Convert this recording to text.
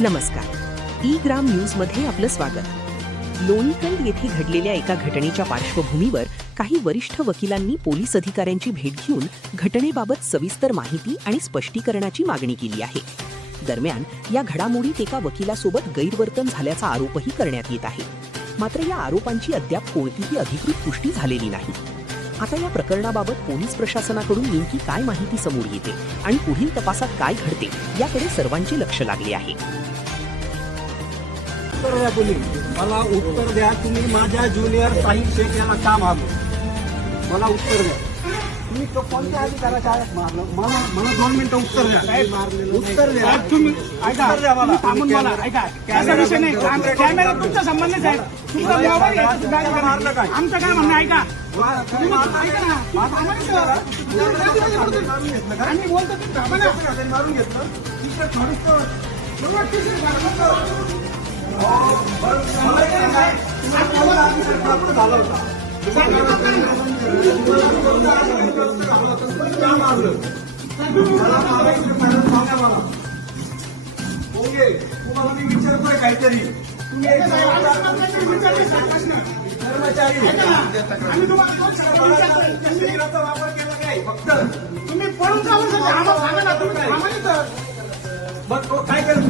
नमस्कार. ई-ग्राम न्यूजमध्ये आपलं स्वागत. लोणीकंद येथे घडलेल्या एका घटनेच्या पार्श्वभूमीवर काही वरिष्ठ वकिलांनी पोलीस अधिकाऱ्यांची भेट घेऊन घटनेबाबत सविस्तर माहिती आणि स्पष्टीकरणाची मागणी केली आहे. दरम्यान या घडामोडीत एका वकिलासोबत गैरवर्तन झाल्याचा आरोपही करण्यात येत आहे. मात्र या आरोपांची अद्याप कोणतीही अधिकृत पुष्टी झालेली नाही. आता या प्रकरणाबाबत पोलीस प्रशासनाकडून नेमकी काय माहिती समोर येते आणि पुढील तपासात काय घडते याकडे सर्वांचे लक्ष लागले आहे. उत्तर द्या तुम्ही, मला उत्तर द्या. तुम्ही माझ्या ज्युनियर साहिल शेख याला का मारलं? मला उत्तर द्या. तुम्ही कोणत्या अधिकाराच्या आत मारलं? मला 2 मिनिटं उत्तर द्या. उत्तर द्या. तुम्ही ऐका, उत्तर द्या मला. थांबून मला ऐका. त्याचा विषय नाही. कॅमेरा तुमचा संबंध नाही साहेब. तुमचा मोबाईल आहे, तुमचं काय मारलं काय? आमचं काय म्हणणं ऐका. तुम्ही मारलं ऐका ना. आम्ही बोलतो तुम्ही थांबा ना. मारून घेतलं. टी-शर्ट झाला होता. तुम्हाला मी विचारतोय काहीतरी. तुम्ही कर्मचारी वापर केला काय? फक्त तुम्ही पळून जाऊन आम्हाला सांगा ना. तुम्ही थांबा ना तर. बघ काय करत